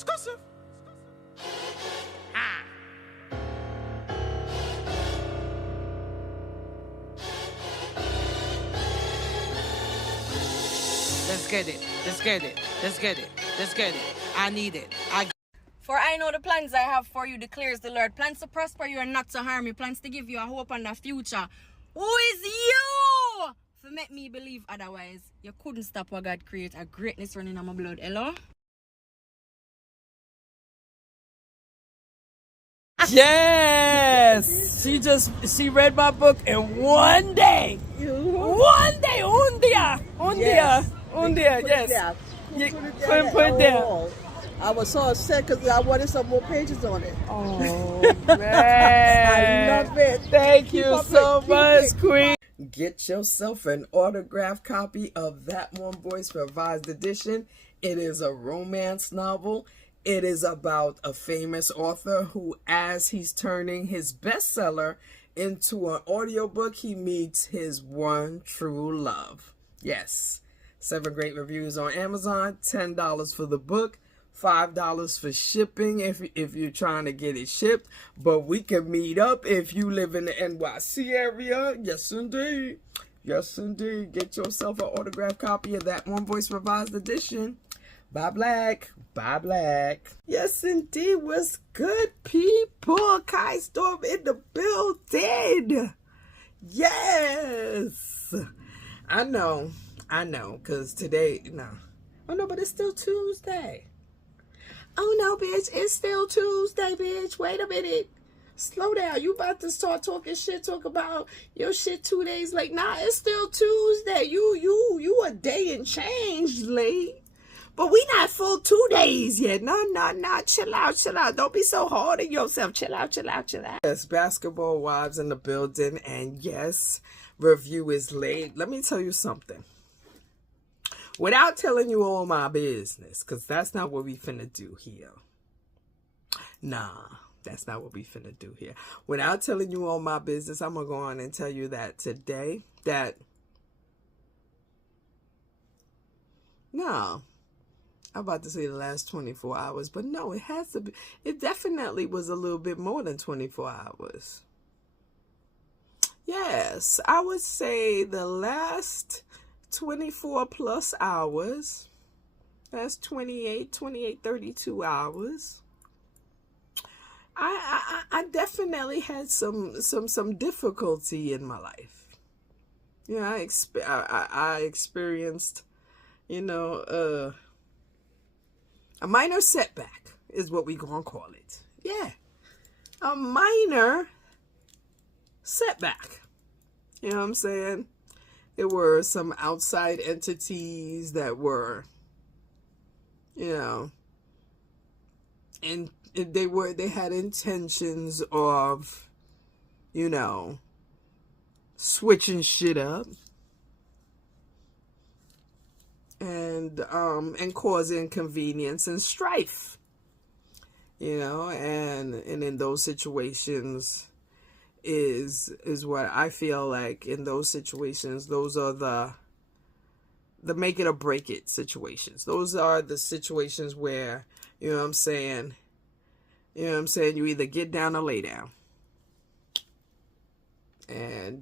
Exclusive. Let's get it. Let's get it. Let's get it. Let's get it. I need it. For I know the plans I have for you, declares the Lord. Plans to prosper you and not to harm you. Plans to give you a hope and a future. Who is you? To make me believe otherwise. You couldn't stop what God create. A greatness running on my blood. Hello? Yes! She read my book in one day. One day, un dia, yes. You couldn't put it down. I was so upset because I wanted some more pages on it. Oh, man. I love it. Thank you so much, Queen. Get yourself an autographed copy of That One Voice Revised Edition. It is a romance novel. It is about a famous author who, as he's turning his bestseller into an audiobook, he meets his one true love. Yes, 7 great reviews on Amazon, $10 for the book, $5 for shipping if you're trying to get it shipped. But we can meet up if you live in the NYC area. Yes, indeed. Yes, indeed. Get yourself an autographed copy of That One Voice Revised Edition. Bye, Black. Bye, Black. Yes, indeed. What's good, people? Kai Storm in the building. Yes. I know. Because today, no. Oh, no, but it's still Tuesday. Oh, no, bitch. It's still Tuesday, bitch. Wait a minute. Slow down. You about to start talking shit, talk about your shit 2 days late. Nah, it's still Tuesday. You a day and change late. But we not full 2 days yet. No. Chill out. Don't be so hard on yourself. Chill out. Yes, basketball wives in the building. And yes, review is late. Let me tell you something. Without telling you all my business, because that's not what we finna do here. Nah, that's not what we finna do here. Without telling you all my business, I'm going to go on and tell you that today, no. I'm about to say the last 24 hours, but no, it has to be. It definitely was a little bit more than 24 hours. Yes, I would say the last 24 plus hours. That's 28, 32 hours. I definitely had some difficulty in my life. Yeah, I experienced, a minor setback is what we gonna call it. Yeah. A minor setback. You know what I'm saying? There were some outside entities that were, and they had intentions of, switching shit up. And cause inconvenience and strife, and in those situations is what I feel like. In those situations, those are the make it or break it situations. Those are the situations where, you either get down or lay down. And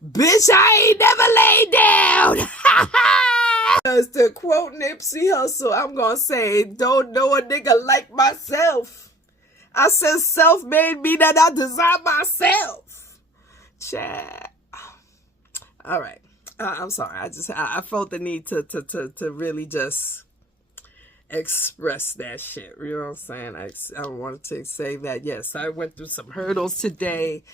bitch, I ain't never laid down. As to quote Nipsey Hussle, I'm gonna say, don't know a nigga like myself. I said self-made me that I design myself. Chat. All right. I'm sorry. I felt the need to really just express that shit. You know what I'm saying? I wanted to say that, yes, I went through some hurdles today.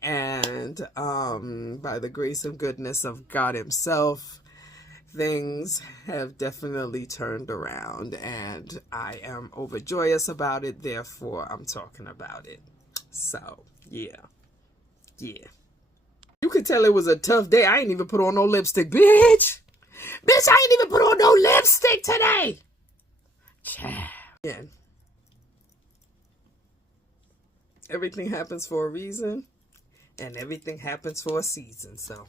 And by the grace and goodness of God himself, things have definitely turned around. And I am overjoyous about it. Therefore, I'm talking about it. So, yeah. You could tell it was a tough day. I ain't even put on no lipstick, bitch. Bitch, I ain't even put on no lipstick today. Yeah. Everything happens for a reason. And everything happens for a season. So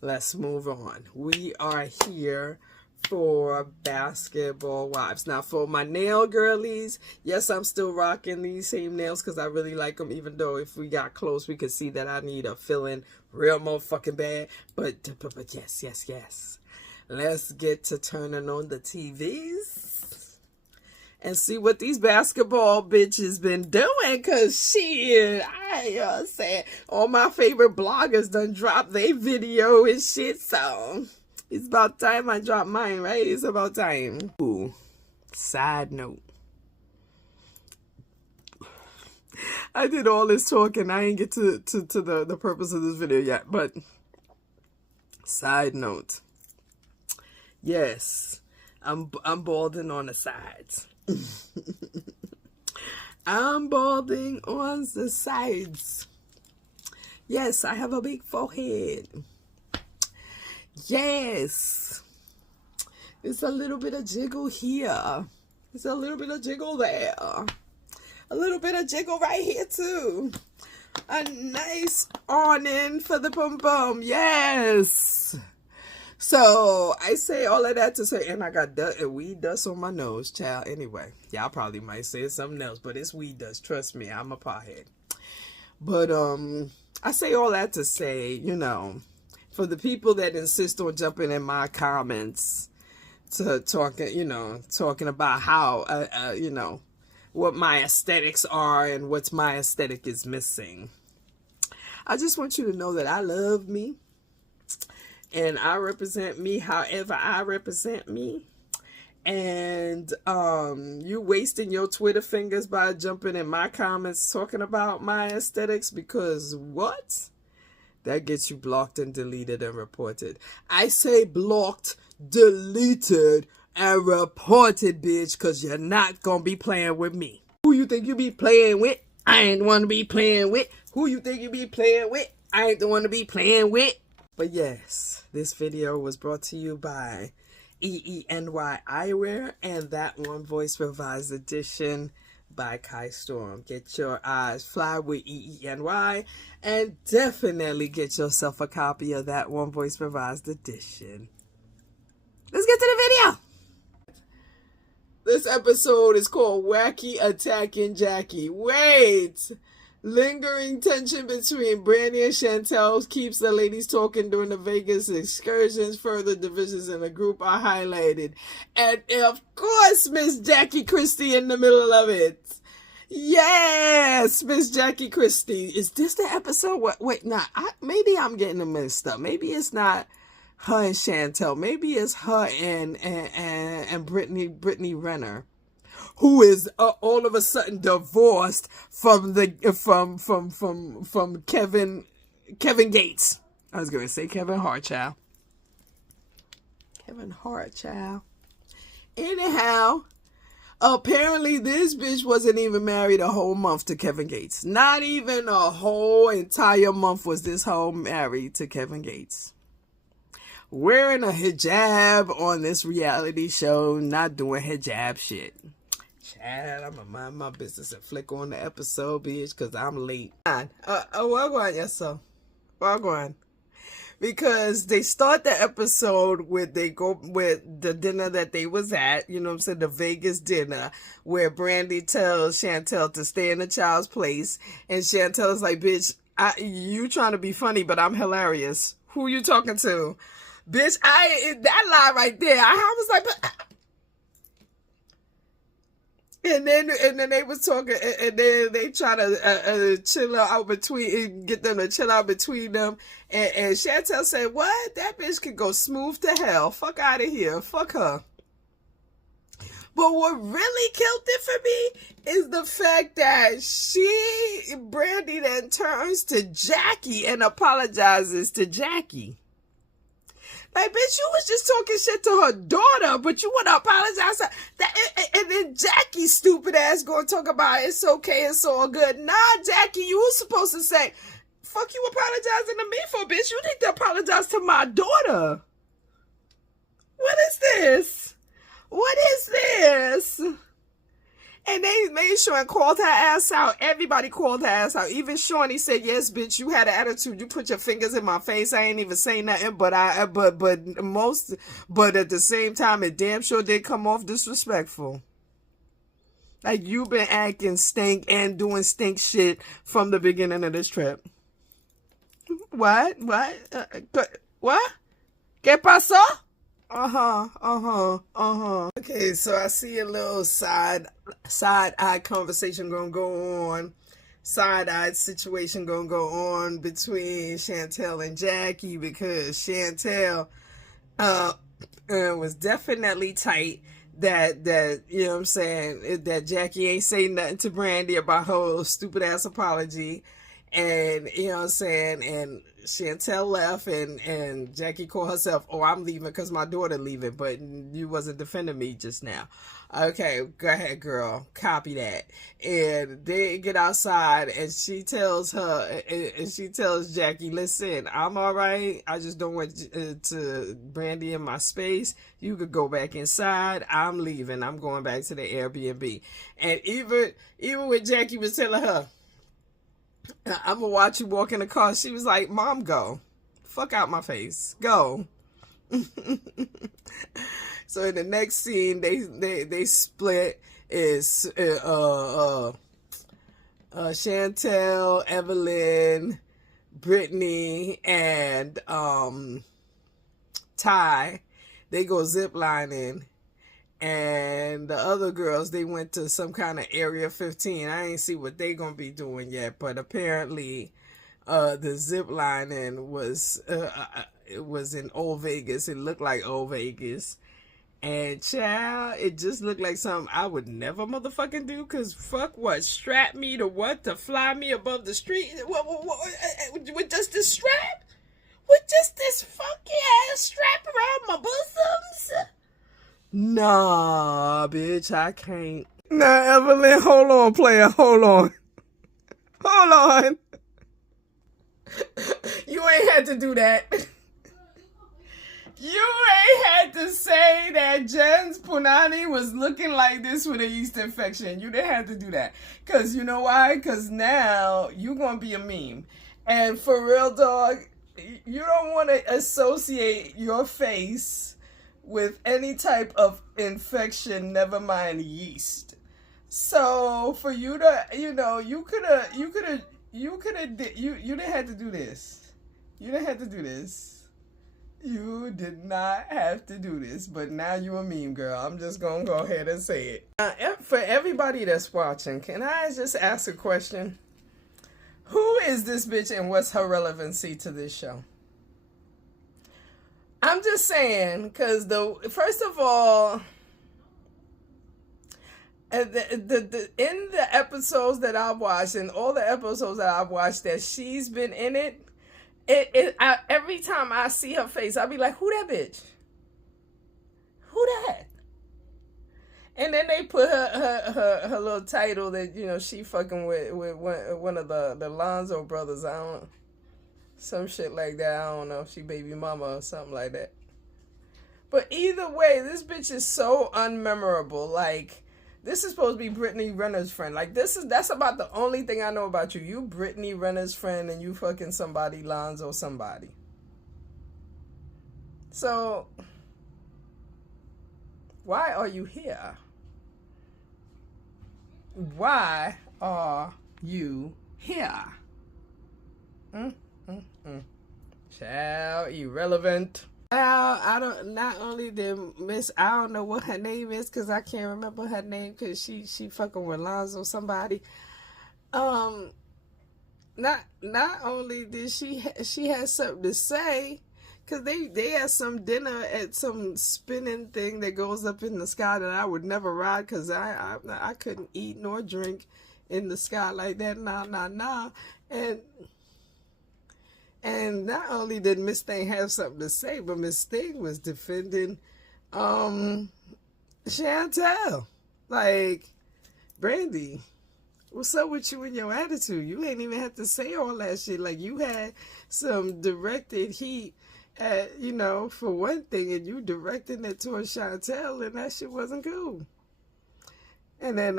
let's move on. We are here for basketball wives. Now, for my nail girlies, yes, I'm still rocking these same nails because I really like them, even though if we got close, we could see that I need a fill-in real motherfucking bad. But yes. Let's get to turning on the TVs and see what these basketball bitches been doing, because shit, I said all my favorite bloggers done dropped their video and shit, so it's about time I drop mine, right? It's about time. Ooh, side note. I did all this talking. I ain't get to the purpose of this video yet, but side note. Yes, I'm balding on the sides. I'm balding on the sides. Yes, I have a big forehead. Yes. It's a little bit of jiggle here. It's a little bit of jiggle there. A little bit of jiggle right here too. A nice awning for the pum pum. Yes. So I say all of that to say, and I got weed dust on my nose, child. Anyway, y'all probably might say something else, but it's weed dust. Trust me, I'm a pothead. But I say all that to say, you know, for the people that insist on jumping in my comments to talking about how you know, what my aesthetics are and what my aesthetic is missing. I just want you to know that I love me. And I represent me however I represent me. And you wasting your Twitter fingers by jumping in my comments talking about my aesthetics, because what? That gets you blocked and deleted and reported. I say blocked, deleted, and reported, bitch, because you're not going to be playing with me. Who you think you be playing with? I ain't the one to be playing with. Who you think you be playing with? I ain't the one to be playing with. But yes, this video was brought to you by EENY Eyewear and That One Voice Revised Edition by Kai Storm. Get your eyes fly with EENY and definitely get yourself a copy of That One Voice Revised Edition. Let's get to the video. This episode is called Wacky Attacking Jackie. Wait! Lingering tension between Brandy and Chantel keeps the ladies talking during the Vegas excursions. Further divisions in the group are highlighted. And of course, Miss Jackie Christie in the middle of it. Yes, Miss Jackie Christie. Is this the episode? Wait, maybe I'm getting them mixed up. Maybe it's not her and Chantel. Maybe it's her and Brittany Renner, who is all of a sudden divorced from Kevin Gates. I was going to say Kevin Hart, child. Kevin Hart, child. Anyhow, apparently this bitch wasn't even married a whole month to Kevin Gates. Not even a whole entire month was this hoe married to Kevin Gates. Wearing a hijab on this reality show, not doing hijab shit. Chad, I'm gonna mind my business and flick on the episode, bitch, because I'm late. Well going, yes, sir. Well going. Because they start the episode with the dinner that they was at, you know what I'm saying, the Vegas dinner, where Brandy tells Chantel to stay in the child's place, and Chantel's like, bitch, you trying to be funny, but I'm hilarious. Who you talking to? Bitch, that lie right there, I was like, but... And then they was talking, and then they try to chill out get them to chill out between them. And Chantel said, what? That bitch could go smooth to hell. Fuck out of here. Fuck her. But what really killed it for me is the fact that Brandy then turns to Jackie and apologizes to Jackie. Like, bitch, you was just talking shit to her daughter, but you want to apologize to that, and then Jackie's stupid ass going to talk about it's okay, it's all good. Nah, Jackie, you was supposed to say, fuck you apologizing to me for, bitch. You need to apologize to my daughter. What is this? What is this? And they made sure and called her ass out. Everybody called her ass out. Even Shawnee said, yes, bitch, you had an attitude. You put your fingers in my face. I ain't even say nothing, but at the same time, it damn sure did come off disrespectful. Like, you been acting stink and doing stink shit from the beginning of this trip. What? What? ¿Qué pasó? Okay, so I see a little side-eye conversation gonna go on. Side-eye situation gonna go on between Chantel and Jackie, because Chantel was definitely tight that you know what I'm saying, that Jackie ain't say nothing to Brandy about her stupid ass apology. And you know what I'm saying, and Chantel left, and Jackie called herself, oh, I'm leaving because my daughter leaving, but you wasn't defending me just now. Okay, go ahead, girl, copy that. And they get outside, and she tells Jackie, listen, I'm all right, I just don't want to Brandy in my space. You could go back inside. I'm leaving. I'm going back to the Airbnb. And even when Jackie was telling her, I'm gonna watch you walk in the car, she was like, Mom, go. Fuck out my face. Go. So in the next scene, they split. Is Chantel, Evelyn, Brittany, and Ty. They go ziplining. And the other girls, they went to some kind of Area 15. I ain't see what they gonna be doing yet, but apparently the zip lining was it was in Old Vegas. It looked like Old Vegas. And child, it just looked like something I would never motherfucking do, because fuck what? Strap me to what? To fly me above the street? What, with just this strap? With just this funky ass strap around my bosoms? Nah, bitch, I can't. Nah, Evelyn, hold on, player, hold on. Hold on. You ain't had to do that. You ain't had to say that Jen's Punani was looking like this with a yeast infection. You didn't have to do that. Because you know why? Because now you're going to be a meme. And for real, dog, you don't want to associate your face with any type of infection, never mind yeast. So for you to, you know, you didn't have to do this. You didn't have to do this. You did not have to do this, but now you a meme, girl. I'm just gonna go ahead and say it. For everybody that's watching, can I just ask a question? Who is this bitch and what's her relevancy to this show? I'm just saying, because first of all, in the episodes that I've watched, and all the episodes that I've watched that she's been in it, every time I see her face, I'll be like, who that bitch? Who that? And then they put her little title that, you know, she fucking with one of the Lonzo brothers. I don't, some shit like that. I don't know if she baby mama or something like that. But either way, this bitch is so unmemorable. Like, this is supposed to be Brittany Renner's friend. Like, that's about the only thing I know about you. You Brittany Renner's friend, and you fucking somebody, Lonzo somebody. So, why are you here? Why are you here? Child, irrelevant. I don't. Not only did Miss, I don't know what her name is because I can't remember her name because she fucking with Lonzo somebody. Not only did she had something to say, because they had some dinner at some spinning thing that goes up in the sky that I would never ride because I couldn't eat nor drink in the sky like that. Nah. And not only did Miss Thing have something to say, but Miss Thing was defending Chantel. Like, Brandy, what's up with you and your attitude? You ain't even have to say all that shit. Like, you had some directed heat at, you know, for one thing, and you directing it towards Chantel, and that shit wasn't cool. And then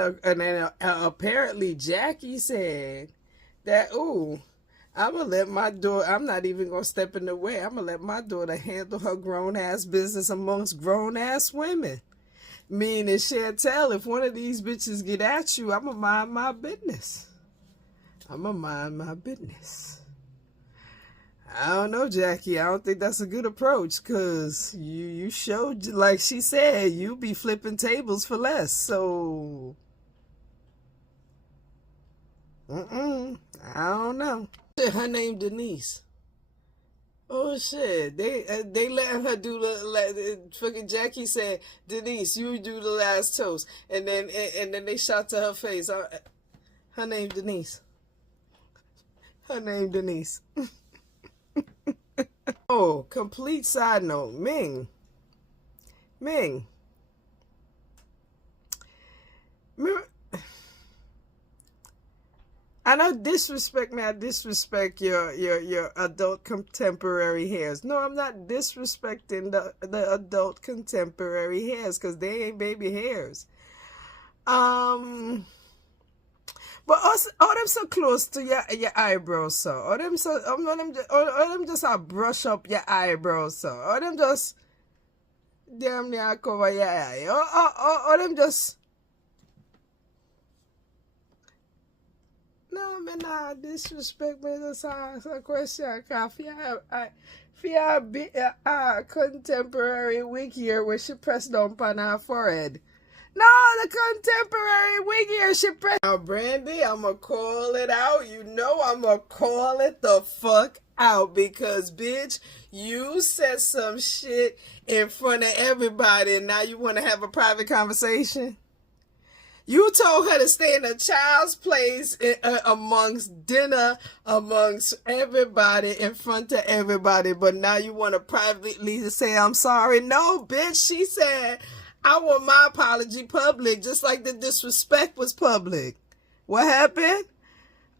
apparently Jackie said that, ooh, I'm going to let my daughter, I'm not even going to step in the way. I'm going to let my daughter handle her grown-ass business amongst grown-ass women. Meaning, Chantel, if one of these bitches get at you, I'm going to mind my business. I'm going to mind my business. I don't know, Jackie. I don't think that's a good approach, because you showed, like she said, you be flipping tables for less. So, I don't know. Her name Denise. Oh shit! They letting her do the fucking Jackie said, Denise, you do the last toast, and then they shot to her face. Her name Denise. Her name Denise. Oh, complete side note, Ming. I don't disrespect me. I disrespect your adult contemporary hairs. No, I'm not disrespecting the adult contemporary hairs, because they ain't baby hairs. But all them so close to your eyebrows, so all them just brush up your eyebrows, so all them just damn near cover your eye. All them just. No, man, nah, disrespect me. Just ask a question. Cause if you have a contemporary wig here where she pressed down on her forehead. No, the contemporary wig here she pressed. Now, Brandy, I'ma call it out. You know I'ma call it the fuck out, because, bitch, you said some shit in front of everybody, and now you want to have a private conversation? You told her to stay in a child's place amongst dinner, amongst everybody, in front of everybody, but now you want to privately say, I'm sorry. No, bitch, she said, I want my apology public, just like the disrespect was public. What happened?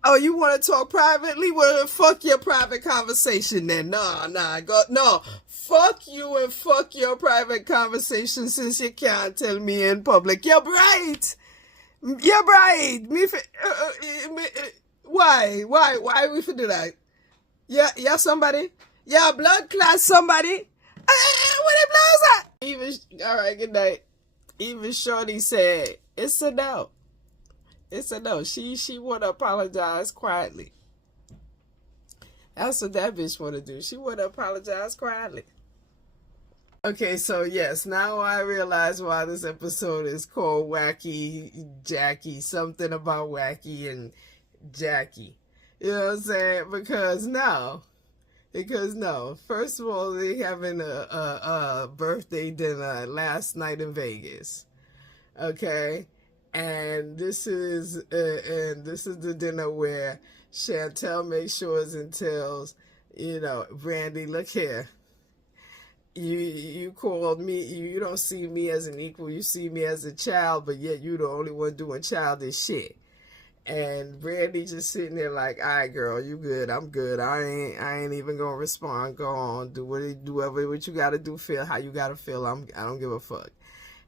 Oh, you want to talk privately? Well, fuck your private conversation then. No. Fuck you and fuck your private conversation, since you can't tell me in public. You're right. You're right. Why we for do that? Yeah, somebody. Yeah, blood class somebody. What it blows at? Even all right, good night. Even Shorty said it's a no. It's a no. She wanna apologize quietly. That's what that bitch wanna do. She wanna apologize quietly. Okay, so yes, now I realize why this episode is called Wacky Jackie. Something about Wacky and Jackie. You know what I'm saying? Because no. First of all, they having a birthday dinner last night in Vegas. Okay? And this is the dinner where Chantel makes sure and tells, Brandy, look here. You called me, you don't see me as an equal, you see me as a child, but yet you the only one doing childish shit. And Brandy just sitting there like, all right, girl, you good, I'm good, I ain't even gonna respond, go on, do whatever what you gotta do, feel how you gotta feel, I don't give a fuck.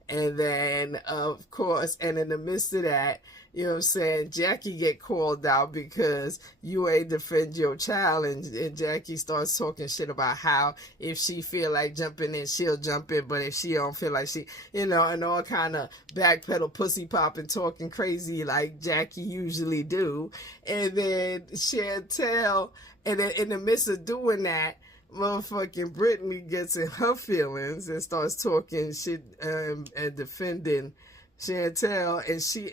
And then, of course, and in the midst of that, you know what I'm saying, Jackie get called out because you ain't defend your child, and Jackie starts talking shit about how if she feel like jumping in, she'll jump in, but if she don't feel like she, and all kind of backpedal pussy popping, talking crazy like Jackie usually do. And then Chantel, and then in the midst of doing that, motherfucking Brittany gets in her feelings and starts talking shit and defending Chantel,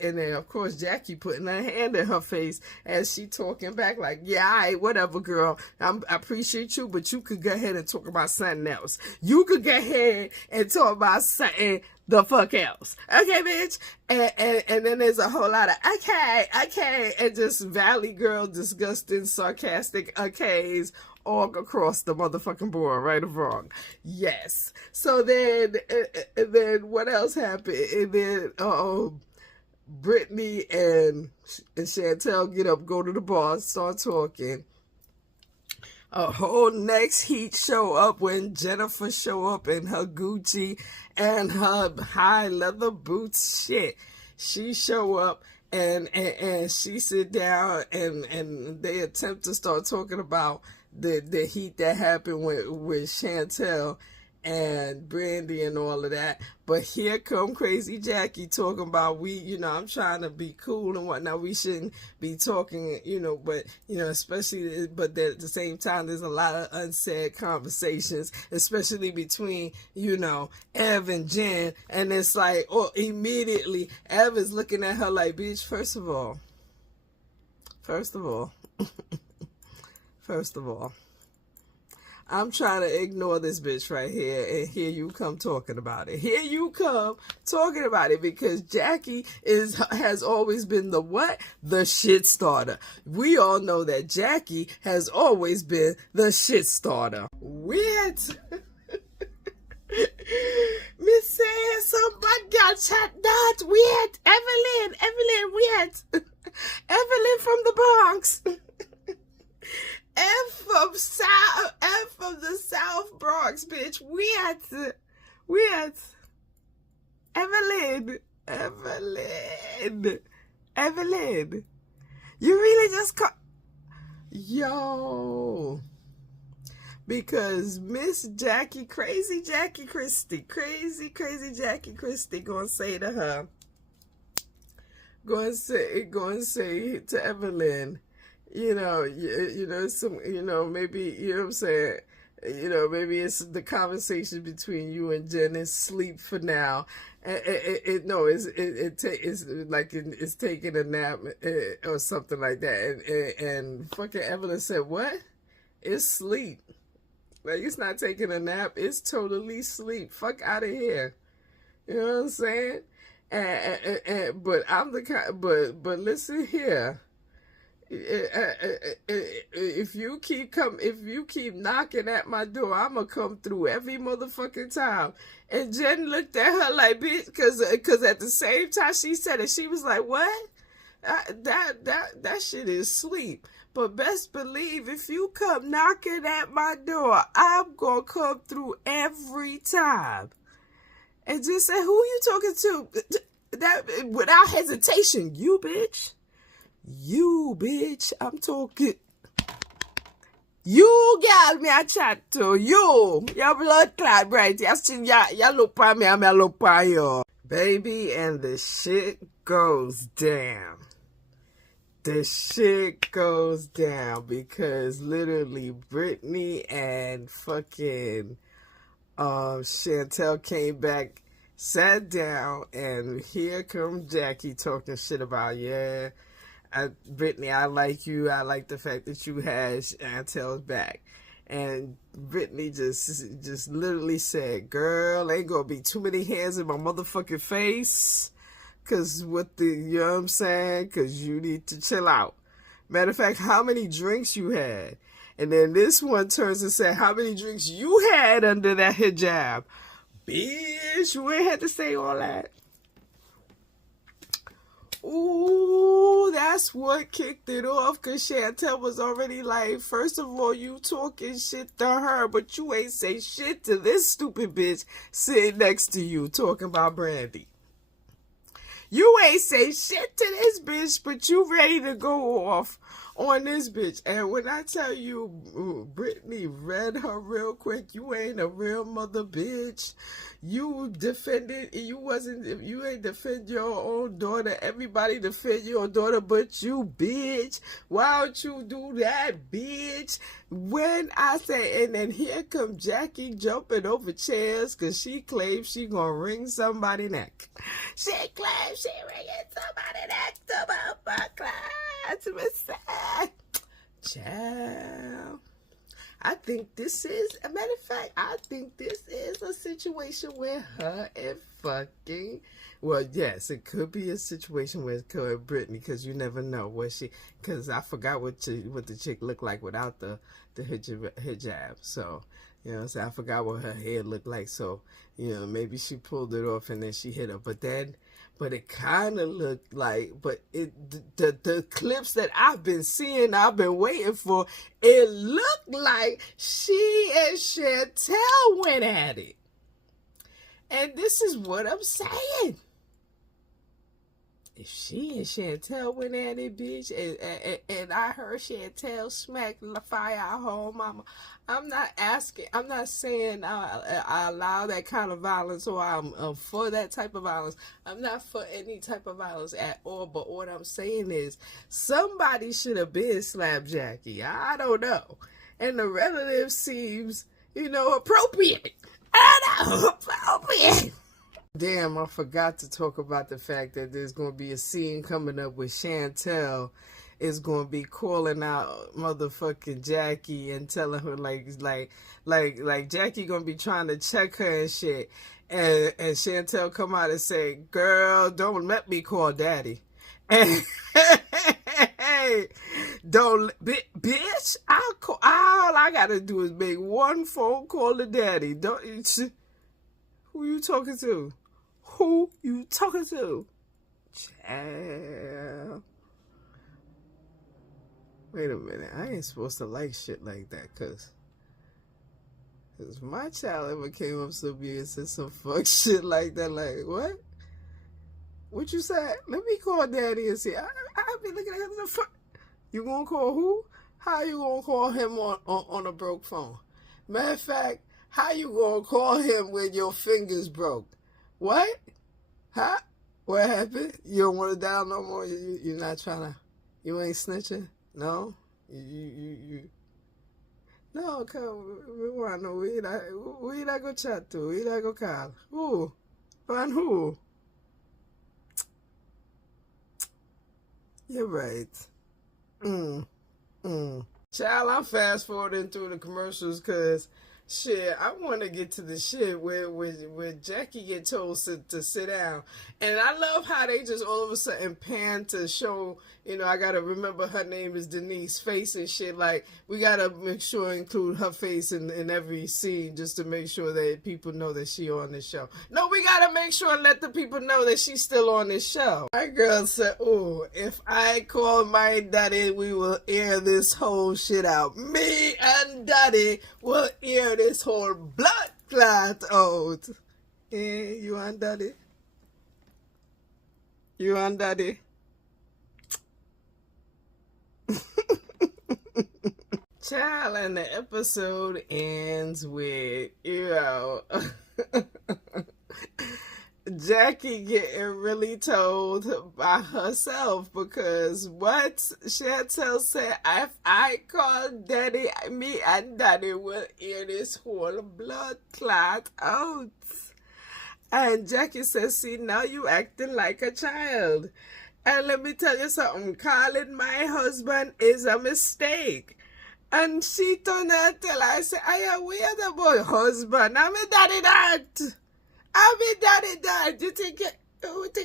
and then of course Jackie putting her hand in her face as she talking back like, yeah, all right, whatever, girl, I appreciate you, but you could go ahead and talk about something else. You could go ahead and talk about something the fuck else, okay, bitch? And then there's a whole lot of okay, and just Valley Girl, disgusting, sarcastic okays all across the motherfucking board, right or wrong. Yes. So then what else happened? And then Brittany and Chantel get up, go to the bar, start talking. A whole next heat show up when Jennifer show up in her Gucci and her high leather boots shit. she show up and she sit down and they attempt to start talking about the heat that happened with Chantel and Brandy and all of that. But here come Crazy Jackie talking about I'm trying to be cool and whatnot. We shouldn't be talking, but, especially, but at the same time, there's a lot of unsaid conversations, especially between, Ev and Jen. And it's like, immediately, Ev is looking at her like, bitch, first of all, I'm trying to ignore this bitch right here, and here you come talking about it. Here you come talking about it, because Jackie has always been the what? The shit starter. We all know that Jackie has always been the shit starter. Weird. Me saying somebody got shot. That's weird. Evelyn, weird. Evelyn from the Bronx. F from the South Bronx, bitch. Weird. Evelyn. You really just Yo. Because Miss Jackie, crazy Jackie Christie gonna say to her, gonna say to Evelyn, maybe, what I'm saying, maybe it's the conversation between you and Jen is sleep for now. It's like it's taking a nap or something like that. And fucking Evelyn said, what? It's sleep. Like, it's not taking a nap. It's totally sleep. Fuck out of here. You know what I'm saying? But listen here. If you keep knocking at my door, I'ma come through every motherfucking time. And Jen looked at her like, bitch, because at the same time she said it, she was like, what? That shit is sleep. But best believe, if you come knocking at my door, I'm gonna come through every time. And just say, who you talking to? That without hesitation, you bitch. I'm talking. You girl, me a chat to you. Your blood clot, right? You look at me, I look at you. Baby, and the shit goes down. The shit goes down because literally Brittany and fucking Chantel came back, sat down, and here comes Jackie talking shit about, Brittany, I like you. I like the fact that you had Chantel's back. And Brittany just literally said, girl, ain't gonna be too many hands in my motherfucking face. Cause you know what I'm saying? Cause you need to chill out. Matter of fact, how many drinks you had? And then this one turns and said, how many drinks you had under that hijab? Bitch, you ain't had to say all that. Ooh, that's what kicked it off, because Chantel was already like, first of all, you talking shit to her, but you ain't say shit to this stupid bitch sitting next to you talking about Brandy. You ain't say shit to this bitch, but you ready to go off on this bitch. And when I tell you, Brittany read her real quick, you ain't a real mother bitch. You ain't defend your own daughter. Everybody defend your daughter but you, bitch. Why don't you do that, bitch? When I say, and then here come Jackie jumping over chairs because she claims she gonna wring somebody's neck. She claims she wringing somebody's neck to my class. Child. I think this is, a matter of fact, I think this is a situation where her and fucking, well, yes, it could be a situation with her and Brittany, because you never know what because I forgot what the chick looked like without the hijab. So, you know what I'm saying? I forgot what her hair looked like. So, maybe she pulled it off and then she hit her. But it kind of looked like, the clips that I've been seeing, I've been waiting for, it looked like she and Chantel went at it. And this is what I'm saying. if she and Chantel went at it, bitch, and I heard Chantel smack the fire out her own mama, I'm not saying I allow that kind of violence or I'm for that type of violence. I'm not for any type of violence at all, but what I'm saying is somebody should have been slapped Jackie. I don't know. And the relative seems, appropriate. I know, appropriate. Damn, I forgot to talk about the fact that there's going to be a scene coming up with Chantel is going to be calling out motherfucking Jackie and telling her like Jackie going to be trying to check her and shit. And Chantel come out and say, girl, don't let me call daddy. And bitch, all I got to do is make one phone call to daddy. Who you talking to? Who you talking to? Child. Wait a minute. I ain't supposed to like shit like that, cause my child ever came up to me and said some fuck shit like that. Like, what? What you said? Let me call daddy and see. I be looking at him the fuck. You gonna call who? How you gonna call him on a broke phone? Matter of fact, how you gonna call him when your fingers broke? What? Huh? What happened? You don't want to dial no more? You're not trying to... You ain't snitching? No? You... No, come. We want to know. We not going to chat to. We not going to call. Who? Find who? You're right. Child, I'm fast forwarding through the commercials because... Shit, I want to get to the shit where Jackie get told to sit down. And I love how they just all of a sudden pan to show, I got to remember her name is Denise face and shit. Like, we got to make sure include her face in every scene just to make sure that people know that she on this show. No, we got to make sure and let the people know that she's still on this show. My girl said, oh, if I call my daddy, we will air this whole shit out. Me and daddy will air this whole blood clot out. You and daddy? You and daddy? Child, and the episode ends with, Jackie getting really told by herself because what Chantel said, if I call daddy, me and daddy will air this whole blood clot out. And Jackie says, see, now you acting like a child. And let me tell you something, calling my husband is a mistake. And she turned and tell her, I said, I am weird about husband. I'm a daddy that. I'm a daddy that. You think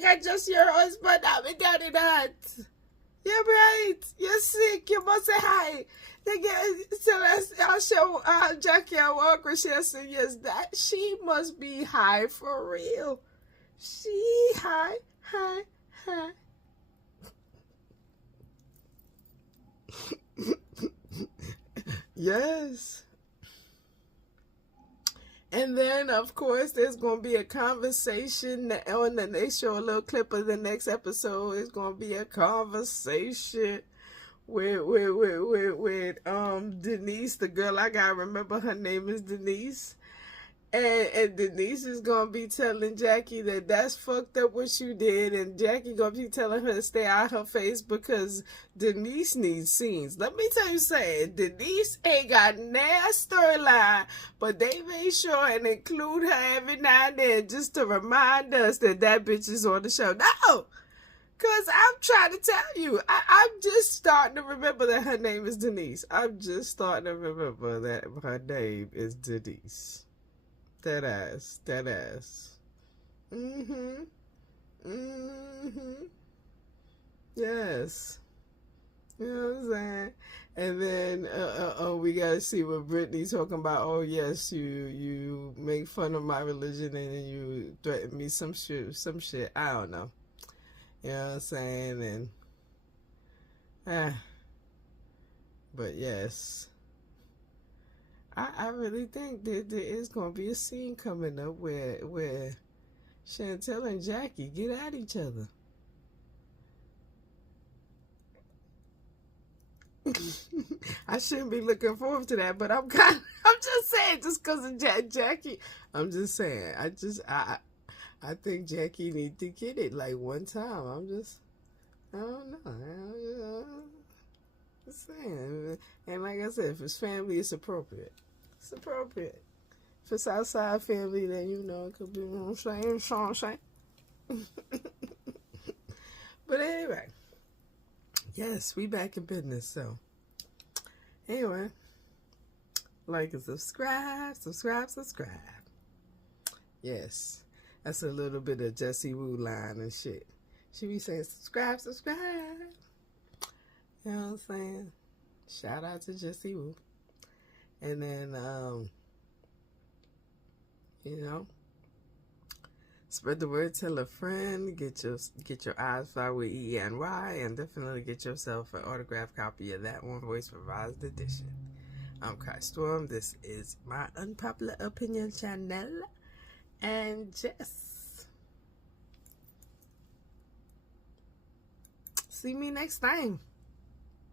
I'm just your husband? I'm a daddy that. You're right. You're sick. You must say hi. I'll show Jackie at work when she said, yes, that she must be high for real. She high. Yes. And then, of course, there's going to be a conversation. And then they show a little clip of the next episode. It's going to be a conversation with Denise, the girl I got to remember her name is Denise. And Denise is going to be telling Jackie that that's fucked up what you did. And Jackie going to be telling her to stay out her face because Denise needs scenes. Let me tell you something. Denise ain't got no storyline, but they made sure and include her every now and then just to remind us that that bitch is on the show. No! Because I'm trying to tell you. I'm just starting to remember that her name is Denise. I'm just starting to remember that her name is Denise. That ass. Yes. You know what I'm saying? And then we gotta see what Brittany's talking about. Oh yes, you make fun of my religion and you threaten me some shit. I don't know. You know what I'm saying? And but yes. I really think that there is going to be a scene coming up where Chantel and Jackie get at each other. I shouldn't be looking forward to that, but I'm just saying, just because of Jackie. I'm just saying, I think Jackie need to get it like one time. I don't know. I'm just saying. And like I said, if it's family, it's appropriate. It's appropriate. If it's outside family, then you know it could be, you know what I'm saying? But anyway, yes, we back in business. So anyway, like and subscribe. Yes, that's a little bit of Jessie Woo line and shit. She be saying subscribe. You know what I'm saying? Shout out to Jessie Woo. And then you know, spread the word, tell a friend, get your eyes fly with E-N-Y, and definitely get yourself an autographed copy of that one voice revised edition. I'm Kai Storm. This is my Unpopular Opinion channel. And just see me next time.